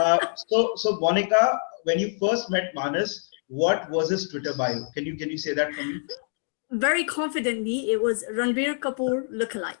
So Monica, when you first met Manas, what was his Twitter bio? Can you say that for me? Very confidently, it was Ranbir Kapoor lookalike.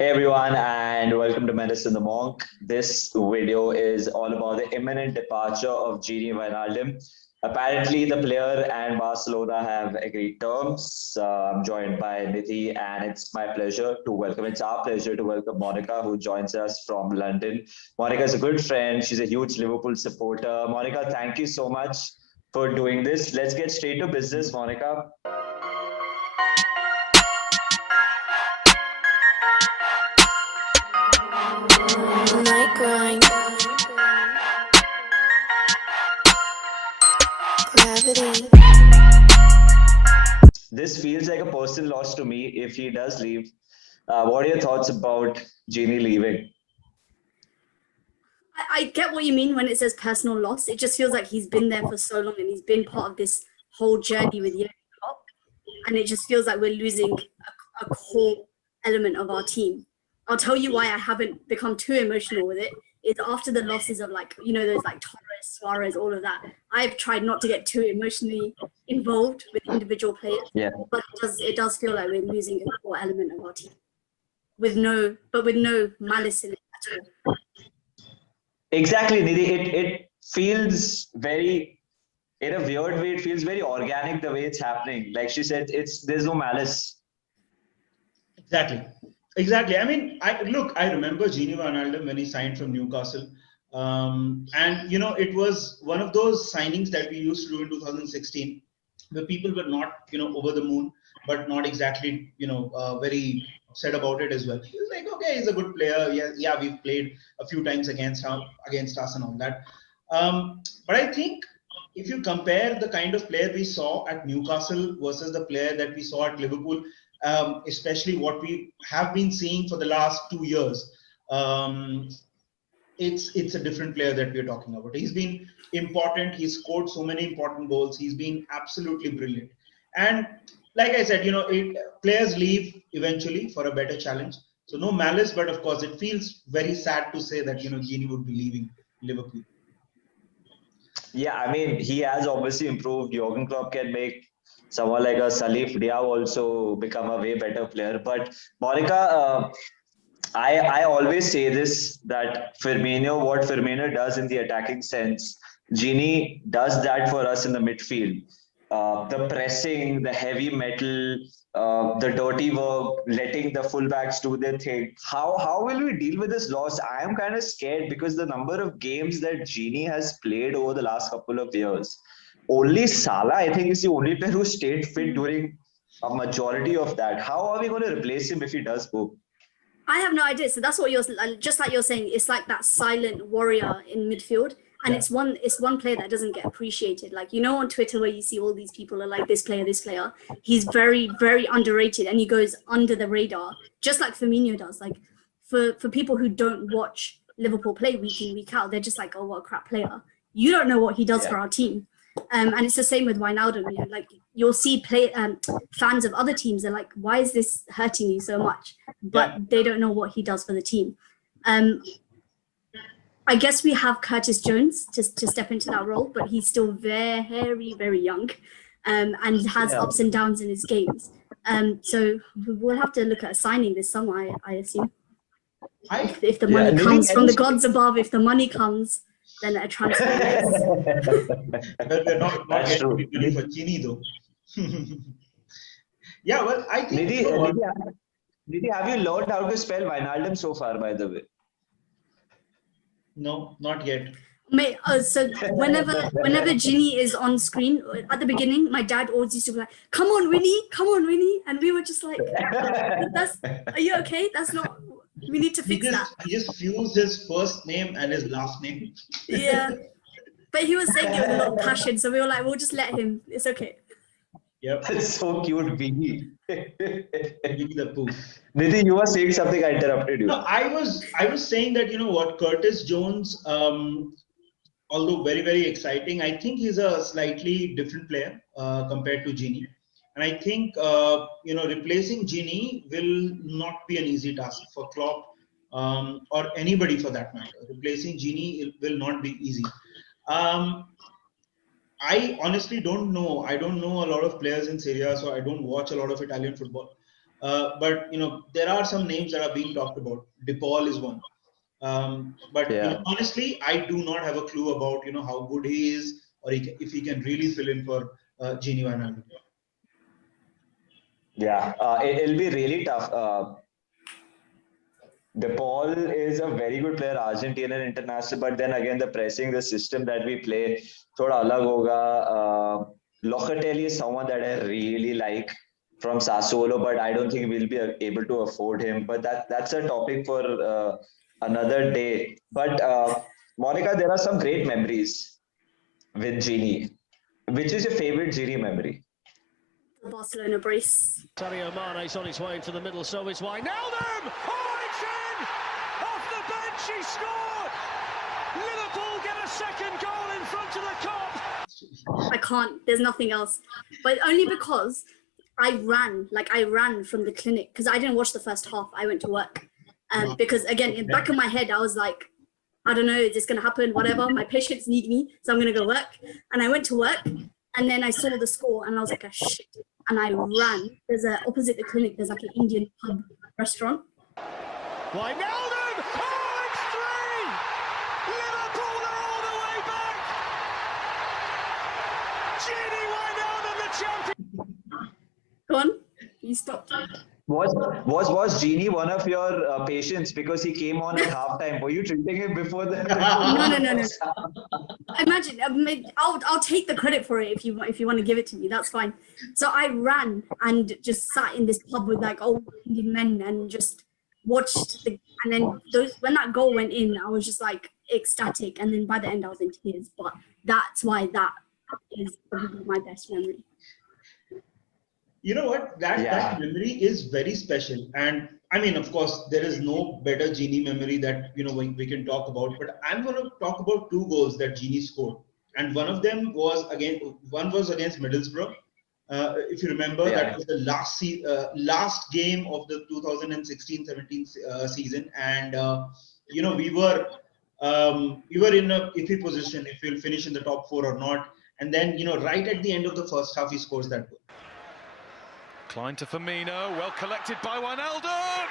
Hey everyone, and welcome to Menace The Monk. This video is all about the imminent departure of Gini Wijnaldum. Apparently, the player and Barcelona have agreed terms. I'm joined by Nidhi, and it's our pleasure to welcome Monica, who joins us from London. Monica is a good friend. She's a huge Liverpool supporter. Monica, thank you so much for doing this. Let's get straight to business, Monica. Night grind. Gravity. This feels like a personal loss to me if he does leave. What are your thoughts about Genie leaving? I get what you mean when it says personal loss. It just feels like he's been there for so long and he's been part of this whole journey with Jurgen Klopp, and it just feels like we're losing a core element of our team. I'll tell you why I haven't become too emotional with it. Is after the losses of those like Torres, Suarez, all of that. I've tried not to get too emotionally involved with individual players. Yeah. But it does feel like we're losing a core element of our team with no malice in it at all. Exactly, Nidhi. It feels very, in a weird way, it feels very organic the way it's happening. Like she said, there's no malice. Exactly. I mean, I remember Gini Wijnaldum when he signed from Newcastle. And it was one of those signings that we used to do in 2016, where people were not, over the moon, but not exactly, very upset about it as well. He was like, okay, he's a good player. Yeah, we've played a few times against us and all that. But I think if you compare the kind of player we saw at Newcastle versus the player that we saw at Liverpool, especially what we have been seeing for the last 2 years, it's a different player that we're talking about. He's been important. He's scored so many important goals. He's been absolutely brilliant. And like I said, players leave eventually for a better challenge. So no malice, but of course it feels very sad to say that Gini would be leaving Liverpool. Yeah, I mean, he has obviously improved. Jurgen Klopp can make someone like a Salif Diao also become a way better player. But Monica, I always say this, that what Firmino does in the attacking sense, Gini does that for us in the midfield. The pressing, the heavy metal, the dirty work, letting the fullbacks do their thing. How will we deal with this loss? I am kind of scared because the number of games that Gini has played over the last couple of years, only Salah, I think, is the only player who stayed fit during a majority of that. How are we going to replace him if he does go? I have no idea. So that's what you're just like you're saying. It's like that silent warrior in midfield, and it's one player that doesn't get appreciated. Like on Twitter where you see all these people are like this player. He's very very underrated, and he goes under the radar, just like Firmino does. Like for people who don't watch Liverpool play week in week out, they're just like, oh, what a crap player. You don't know what he does for our team. And it's the same with Wijnaldum. Like you'll see fans of other teams are like, why is this hurting you so much? But they don't know what he does for the team. I guess we have Curtis Jones to step into that role, but he's still very, very young, and has ups and downs in his games. So we'll have to look at a signing this summer, I assume. If the money comes from the gods above, if the money comes, then a transfer. But we're not yet ready for Gini though. Yeah, well, I think. Nidhi, have you learned how to spell Wijnaldum so far, by the way? No, not yet. So whenever Gini is on screen at the beginning, my dad always used to be like, come on Winnie, and we were just like, are you okay? That's not We need to fix that. He just fused his first name and his last name. Yeah. But he was saying it with a lot of passion, so we were like, we'll just let him. It's okay. Yep. That's so cute, Biggie. Winnie the Pooh. Nidhi, you were saying something, I interrupted you. No, I was saying that, you know what, Curtis Jones, although very, very exciting, I think he's a slightly different player compared to Gini. And I think, you know, replacing Gini will not be an easy task for Klopp, or anybody for that matter. Replacing Gini will not be easy. I honestly don't know. I don't know a lot of players in Serie A, so I don't watch a lot of Italian football. But you know, there are some names that are being talked about. De Paul is one. But you know, honestly, I do not have a clue about, you know, how good he is, or if he can really fill in for Gini Wijnaldum. Yeah, it'll be really tough. De Paul is a very good player, Argentinian international, but then again, the pressing, the system that we play, thoda alag hoga. Locatelli is someone that I really like from Sassuolo, but I don't think we'll be able to afford him. But that's a topic for another day. But Monica, there are some great memories with Gini. Which is your favorite Gini memory? The Barcelona brace. Sadio Mane's on his way into the middle, so is Wijnaldum! Oh, it's in! Off the bench, he scored! Liverpool get a second goal in front of the Kop! I can't. There's nothing else. But only because I ran from the clinic because I didn't watch the first half. I went to work. Because again, in the back of my head, I was like, I don't know, is this going to happen? Whatever. My patients need me, so I'm going to go work. And I went to work, and then I saw the score, and I was like, oh, shit. And I ran. There's opposite the clinic, there's like an Indian pub restaurant. Wijnaldum! Oh, it's three! Liverpool are all the way back! Gini Wijnaldum, the champion! Go on. You stopped. Was Gini one of your patients because he came on at halftime? Were you treating him before the? No. Imagine, I'll take the credit for it if you want to give it to me. That's fine. So I ran and just sat in this pub with like old Indian men and just watched and then when that goal went in, I was just like ecstatic. And then by the end, I was in tears. But that's why that is probably my best memory. You know what? That memory is very special. And I mean, of course, there is no better Gini memory that, you know, we can talk about. But I'm going to talk about two goals that Gini scored. And one of them was against Middlesbrough. If you remember, that was the last game of the 2016-17 season. And, you know, we were in a iffy position if we'll finish in the top four or not. And then, you know, right at the end of the first half, he scores that goal. Klein to Firmino, well collected by Wijnaldum!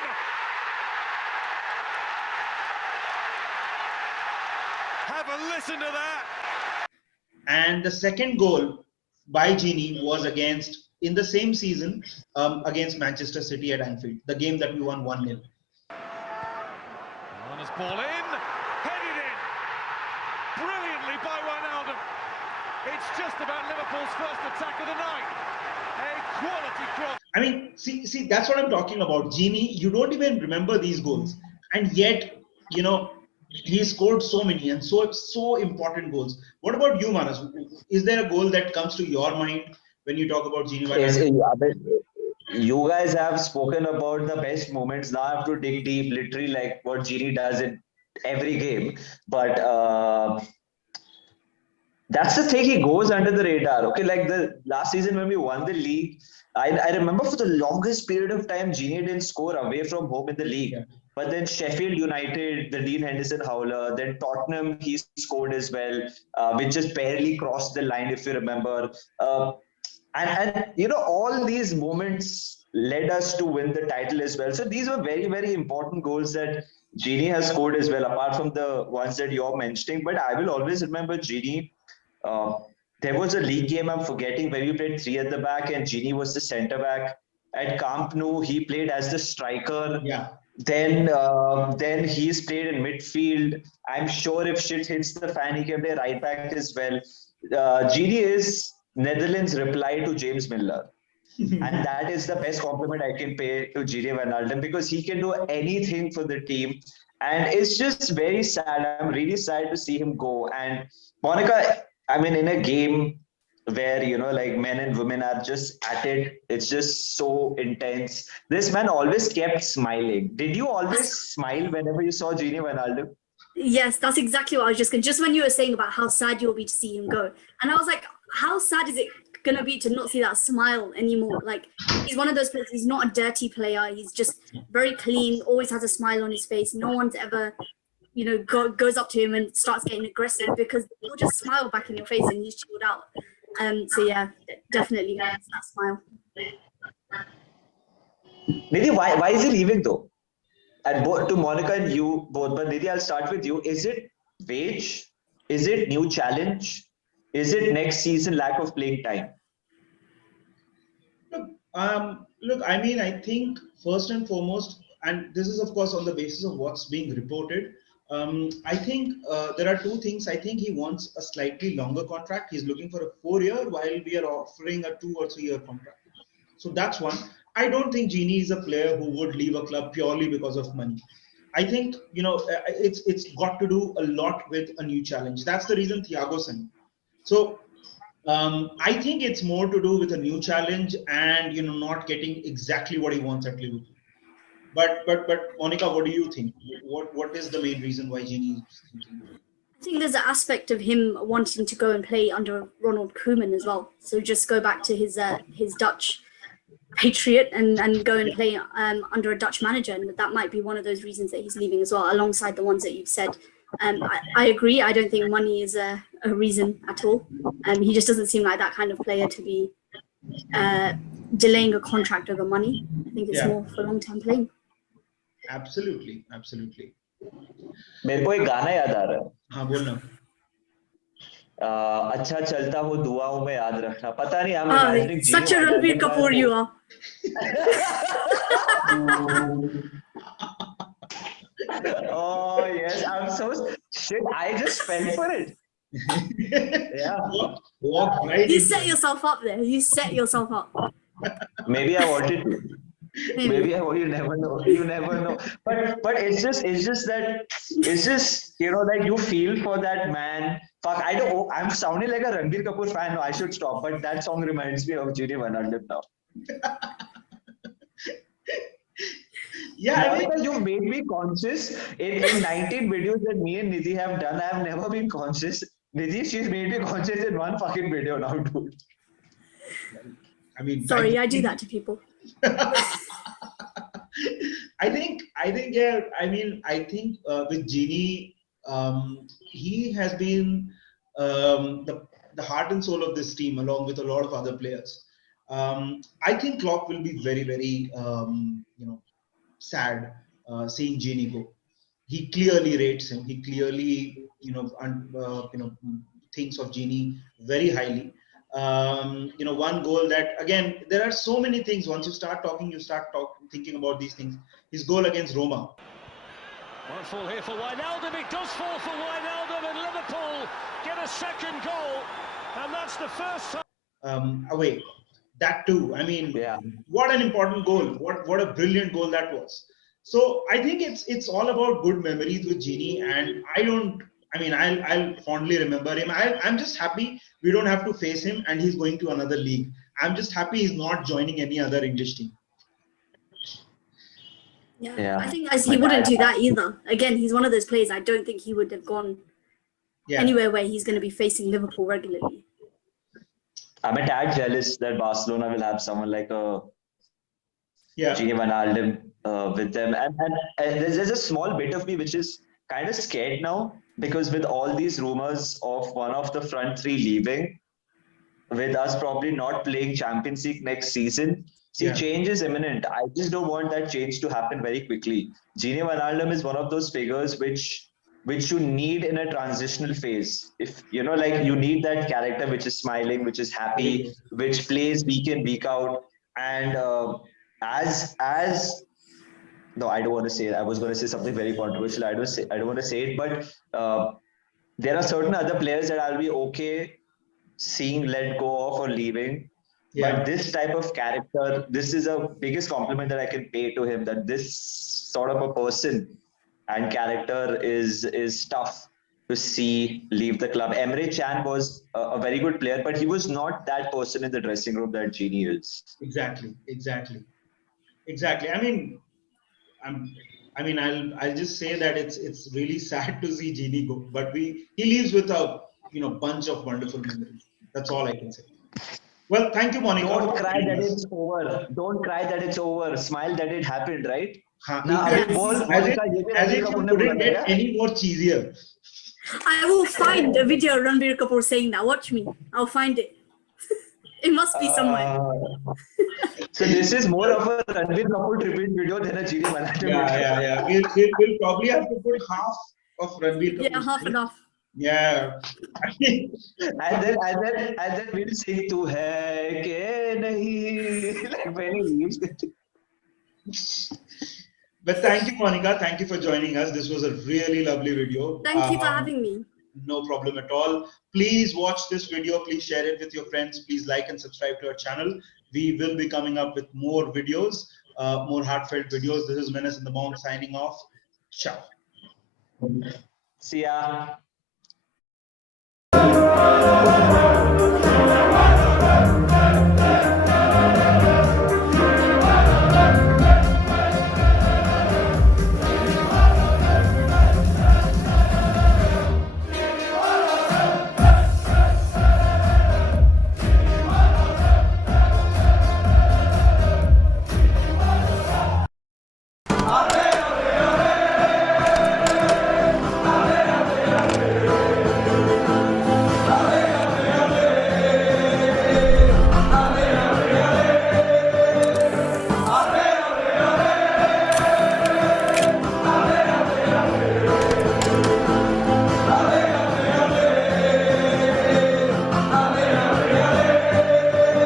Have a listen to that! And the second goal by Gini was in the same season, against Manchester City at Anfield, the game that we won 1-0. Warner's ball in, headed in, brilliantly by Wijnaldum. It's just about Liverpool's first attack of the night. A quality cross. I mean, see, that's what I'm talking about. Gini, you don't even remember these goals, and yet, you know, he scored so many and so important goals. What about you, Manas? Is there a goal that comes to your mind when you talk about Gini Wijnaldum? You guys have spoken about the best moments. Now I have to dig deep, literally like what Gini does in every game. But that's the thing, he goes under the radar. Okay, like the last season when we won the league, I remember for the longest period of time, Gini didn't score away from home in the league. Yeah. But then Sheffield United, the Dean Henderson howler, then Tottenham, he scored as well, which just barely crossed the line, if you remember. And you know, all these moments led us to win the title as well. So these were very, very important goals that Gini has scored as well, apart from the ones that you're mentioning. But I will always remember Gini. There was a league game, I'm forgetting, where we played three at the back and Gini was the centre back. At Camp Nou, he played as the striker. Yeah. Then he's played in midfield. I'm sure if shit hits the fan, he can play right back as well. Gini is Netherlands' reply to James Milner. And that is the best compliment I can pay to Gini Wijnaldum because he can do anything for the team. And it's just very sad. I'm really sad to see him go. And Monica, I mean, in a game where, like men and women are just at it, it's just so intense. This man always kept smiling. Did you always smile whenever you saw Gini Wijnaldum? Yes, that's exactly what I was just when you were saying about how sad you'll be to see him go. And I was like, how sad is it gonna be to not see that smile anymore? Like, he's one of those players, he's not a dirty player, he's just very clean, always has a smile on his face. No one's ever, goes up to him and starts getting aggressive because he'll just smile back in your face and he's chilled out. So yeah, definitely that smile. Nidhi, why is he leaving though? And both to Monica and you both, but Nidhi, I'll start with you. Is it wage? Is it new challenge? Is it next season lack of playing time? Look, I mean, I think first and foremost, and this is of course on the basis of what's being reported. I think there are two things. I think he wants a slightly longer contract. He's looking for a 4-year, while we are offering a 2 or 3-year contract. So that's one. I don't think Gini is a player who would leave a club purely because of money. I think it's got to do a lot with a new challenge. That's the reason Thiago signed. So I think it's more to do with a new challenge and not getting exactly what he wants at Liverpool. But Monica, what do you think? What is the main reason why Gini is thinking? I think there's an aspect of him wanting to go and play under Ronald Koeman as well. So just go back to his Dutch patriot and go and play under a Dutch manager, and that might be one of those reasons that he's leaving as well, alongside the ones that you've said. I agree. I don't think money is a reason at all. He just doesn't seem like that kind of player to be delaying a contract over money. I think it's more for long-term playing. Absolutely. मेरे को एक गाना याद आ रहा है. हाँ बोलना. अच्छा चलता हूँ दुआओं में याद रखना. पता नहीं I'm imagining such a Ranbir Kapoor you are. Oh yes, I'm so shit. I just fell for it. Yeah. Right. You set yourself up there. You set yourself up. Maybe I wanted to. Maybe you never know. You never know. But it's just that like you feel for that man. Fuck, I'm sounding like a Ranbir Kapoor fan. No, I should stop. But that song reminds me of Gini Wijnaldum now. Yeah, Monica, you made me conscious in 19 videos that me and Nidhi have done. I have never been conscious. Nidhi, she's made me conscious in one fucking video now, dude. I mean, sorry, I do that to people. I think yeah. I mean, I think with Gini, he has been the heart and soul of this team, along with a lot of other players. I think Klopp will be very, very sad seeing Gini go. He clearly rates him. He clearly thinks of Gini very highly. One goal that, again, there are so many things. Once you start thinking about these things. His goal against Roma. One fall here for Wijnaldum. It does fall for Wijnaldum, and Liverpool get a second goal, and that's the first time. Away. That too. I mean, what an important goal. What a brilliant goal that was. So I think it's all about good memories with Gini, and I'll fondly remember him. I'm just happy we don't have to face him and he's going to another league. I'm just happy he's not joining any other English team. Yeah. I think he wouldn't do that either. Again, he's one of those players, I don't think he would have gone anywhere where he's going to be facing Liverpool regularly. I'm a tad jealous that Barcelona will have someone like Gini Wijnaldum with them. And there's a small bit of me which is kind of scared now, because with all these rumors of one of the front three leaving, with us probably not playing Champions League next season, change is imminent. I just don't want that change to happen very quickly. Gini Wijnaldum is one of those figures which you need in a transitional phase. If you need that character which is smiling, which is happy, which plays week in, week out. And no, I don't want to say it. I was going to say something very controversial. I don't want to say it, but there are certain other players that I'll be okay seeing let go of or leaving. But this type of character, this is a biggest compliment that I can pay to him, that this sort of a person and character is tough to see leave the club. Emre Can was a very good player, but he was not that person in the dressing room that Gini is. Exactly. I mean, I'll just say that it's really sad to see Gini go, but he leaves with a bunch of wonderful memories. That's all I can say. Well, thank you, Monica. Don't cry that it's over. Don't cry that it's over. Smile that it happened, right? Now, as if you couldn't get any more cheesier. I will find a video of Ranbir Kapoor saying that. Watch me. I'll find it. It must be somewhere. So this is more of a Ranbir Kapoor tribute video than a Gini Wijnaldum video. Yeah. We'll probably have to put half of Ranbir Kapoor. Yeah, half and half. Yeah. and then we'll sing Tu Hai Ke Nahi, like when he leaves. But thank you, Monica. Thank you for joining us. This was a really lovely video. Thank you for having me. No problem at all. Please watch this video. Please share it with your friends. Please like and subscribe to our channel. We will be coming up with more videos, more heartfelt videos. This is Menace the Monk signing off. Ciao. See ya.